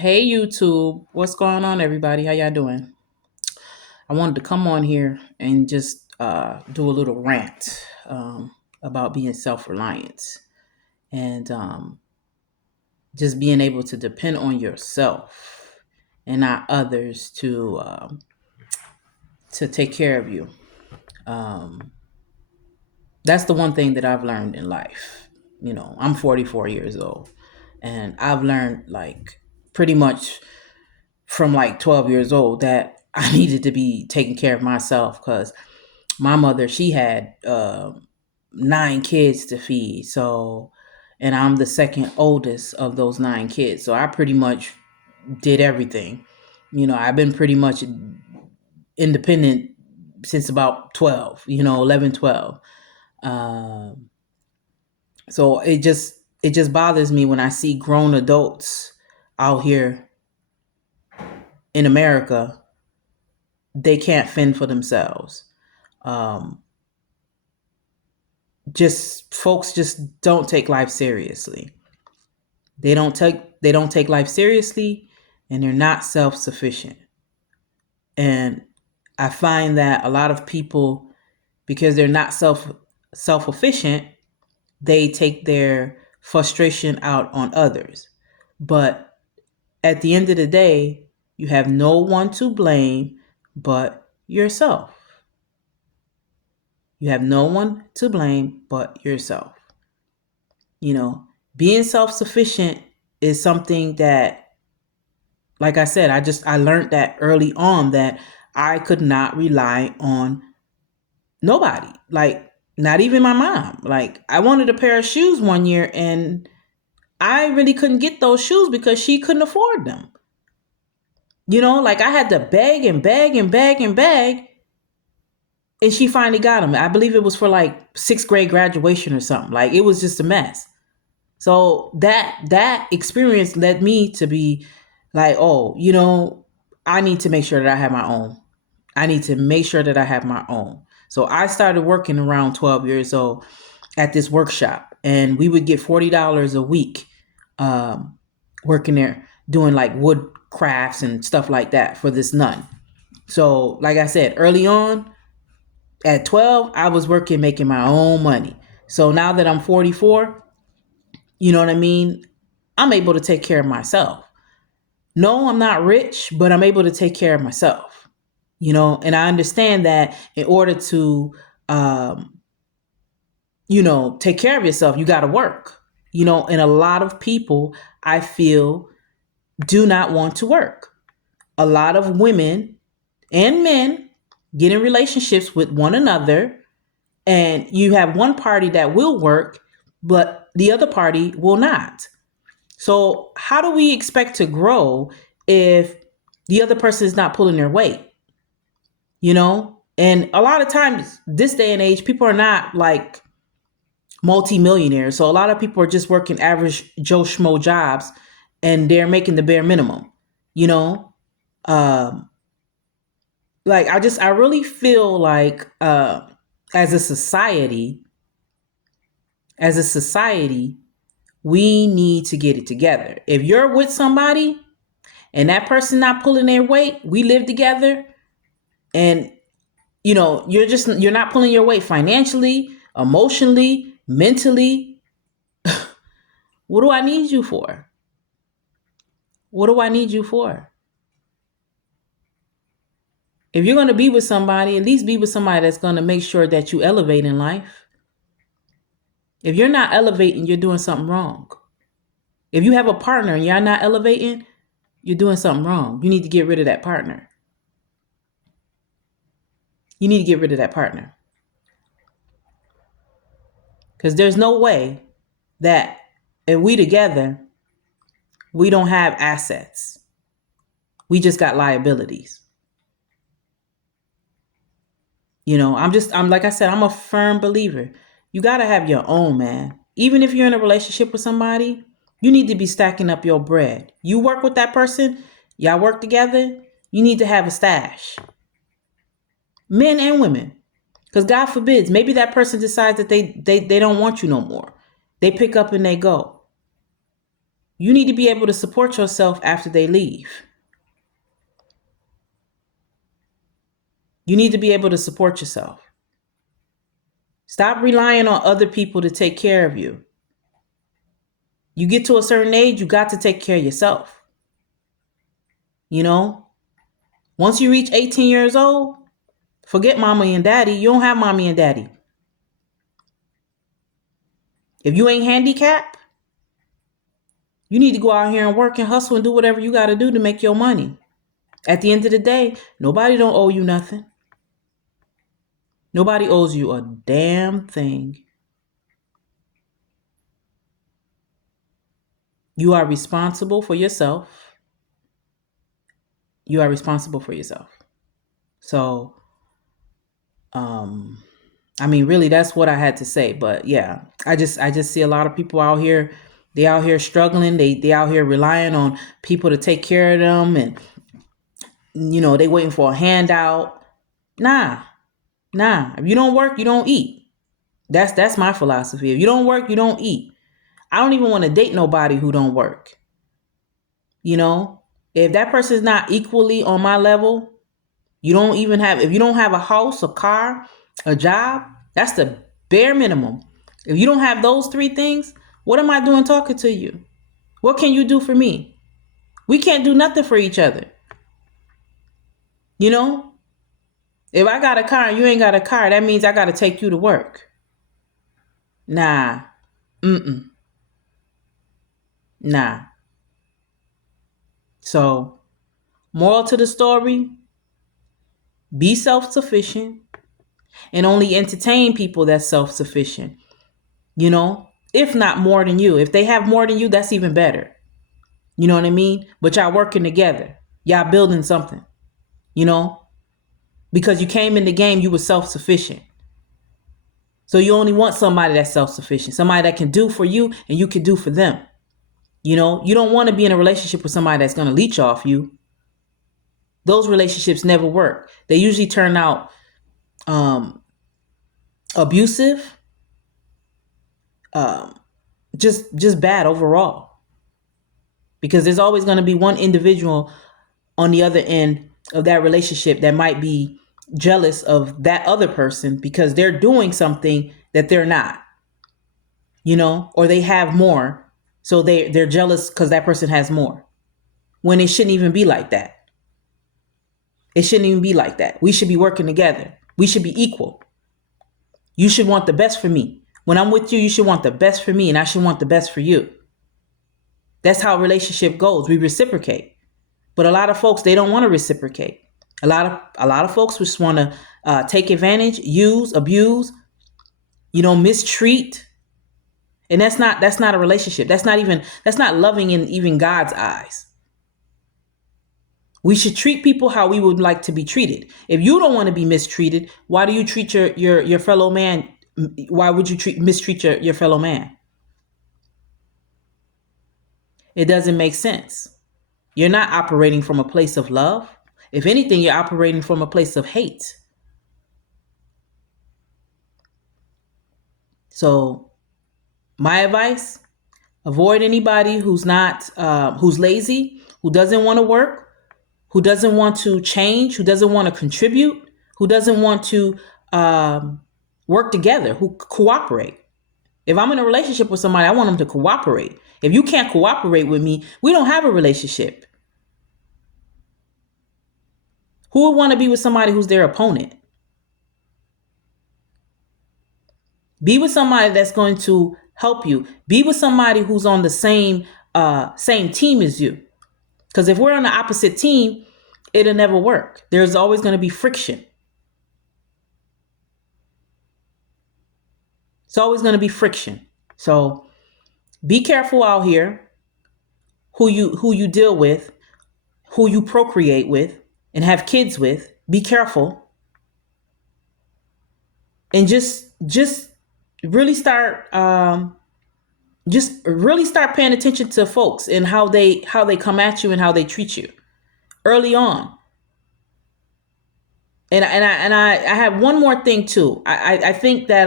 Hey YouTube, what's going on, everybody? How y'all doing? I wanted to come on here and just do a little rant about being self-reliant and just being able to depend on yourself and not others to take care of you. Um, that's the one thing that I've learned in life. I'm 44 years old, and I've learned like pretty much from like 12 years old that I needed to be taking care of myself because my mother, she had 9 kids to feed. So, and I'm the second oldest of those 9 kids. So I pretty much did everything. I've been pretty much independent since about 12, 11, 12. Um, so it just bothers me when I see grown adults out here in America. They can't fend for themselves. Um, just folks just don't take life seriously. They don't take life seriously, and they're not self-sufficient. And I find that a lot of people, because they're not self-efficient, they take their frustration out on others. But at the end of the day, you have no one to blame but yourself. You have no one to blame but yourself. You know, being self-sufficient is something that, like I said, I learned that early on, that I could not rely on nobody. Like, not even my mom. Like, I wanted a pair of shoes one year and I really couldn't get those shoes because she couldn't afford them. Like, I had to beg and beg and beg and beg, and she finally got them. I believe it was for like sixth grade graduation or something. Like, it was just a mess. So that experience led me to be like, oh, I need to make sure that I have my own. I need to make sure that I have my own. So I started working around 12 years old at this workshop, and we would get $40 a week, working there doing like wood crafts and stuff like that for this nun. So, like I said, early on at 12, I was working, making my own money. So now that I'm 44, you know what I mean? I'm able to take care of myself. No, I'm not rich, but I'm able to take care of myself. And I understand that in order to, take care of yourself, you got to work. And a lot of people, I feel, do not want to work. A lot of women and men get in relationships with one another, and you have one party that will work, but the other party will not. So how do we expect to grow if the other person is not pulling their weight? And a lot of times, this day and age, people are not like multimillionaires. So a lot of people are just working average Joe Schmo jobs, and they're making the bare minimum. You know, um, like I really feel like, as a society, as a society, we need to get it together. If you're with somebody and that person not pulling their weight, we live together, and you're not pulling your weight financially, emotionally, mentally. What do I need you for? What do I need you for? If you're going to be with somebody, at least be with somebody that's going to make sure that you elevate in life. If you're not elevating, you're doing something wrong. If you have a partner and you're not elevating, you're doing something wrong. You need to get rid of that partner. You need to get rid of that partner. Because there's no way that if we together, we don't have assets. We just got liabilities. I'm like I said, I'm a firm believer. You got to have your own, man. Even if you're in a relationship with somebody, you need to be stacking up your bread. You work with that person, y'all work together, you need to have a stash. Men and women. Because God forbids, maybe that person decides that they don't want you no more. They pick up and they go. You need to be able to support yourself after they leave. You need to be able to support yourself. Stop relying on other people to take care of you. You get to a certain age, you got to take care of yourself. You know, once you reach 18 years old, forget mommy and daddy. You don't have mommy and daddy. If you ain't handicapped, you need to go out here and work and hustle and do whatever you got to do to make your money. At the end of the day, nobody don't owe you nothing. Nobody owes you a damn thing. You are responsible for yourself. You are responsible for yourself. So, I mean, really, that's what I had to say. But yeah, I just see a lot of people out here. They out here struggling. They out here relying on people to take care of them, and they waiting for a handout. Nah. If you don't work, you don't eat. That's my philosophy. If you don't work, you don't eat. I don't even want to date nobody who don't work. If that person's not equally on my level, if you don't have a house, a car, a job, that's the bare minimum. If you don't have those three things, what am I doing talking to you? What can you do for me? We can't do nothing for each other. If I got a car and you ain't got a car, that means I got to take you to work. Nah. Nah. So, moral to the story, be self-sufficient and only entertain people that's self-sufficient. If not more than you. If they have more than you, that's even better. You know what I mean? But y'all working together. Y'all building something. Because you came in the game, you were self-sufficient. So you only want somebody that's self-sufficient, somebody that can do for you and you can do for them. You don't want to be in a relationship with somebody that's going to leech off you. Those relationships never work. They usually turn out abusive, just bad overall. Because there's always going to be one individual on the other end of that relationship that might be jealous of that other person because they're doing something that they're not, or they have more. So they're jealous because that person has more, when it shouldn't even be like that. It shouldn't even be like that. We should be working together. We should be equal. You should want the best for me. When I'm with you, you should want the best for me and I should want the best for you. That's how a relationship goes. We reciprocate. But a lot of folks, they don't want to reciprocate. A lot of folks just want to take advantage, use, abuse, mistreat. And that's not a relationship. That's not loving in even God's eyes. We should treat people how we would like to be treated. If you don't want to be mistreated, why do you treat your fellow man? Why would you mistreat your fellow man? It doesn't make sense. You're not operating from a place of love. If anything, you're operating from a place of hate. So my advice, avoid anybody who's lazy, who doesn't want to work, who doesn't want to change, who doesn't want to contribute, who doesn't want to work together, who cooperate. If I'm in a relationship with somebody, I want them to cooperate. If you can't cooperate with me, we don't have a relationship. Who would want to be with somebody who's their opponent? Be with somebody that's going to help you. Be with somebody who's on the same team as you. Because if we're on the opposite team, it'll never work. There's always going to be friction. It's always going to be friction. So be careful out here who you deal with, who you procreate with and have kids with. Be careful. And just really start paying attention to folks and how they come at you and how they treat you early on. And I have one more thing too. I think that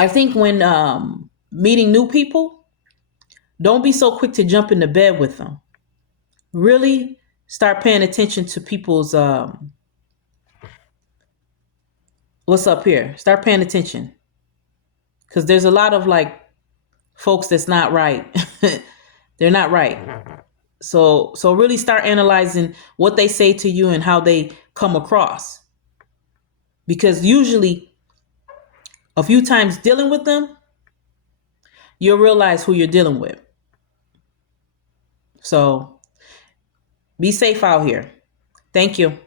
I think when meeting new people, don't be so quick to jump into bed with them. Really start paying attention to people's what's up here. Start paying attention, because there's a lot of like folks that's not right. They're not right. So really start analyzing what they say to you and how they come across, because usually a few times dealing with them, you'll realize who you're dealing with. So be safe out here. Thank you.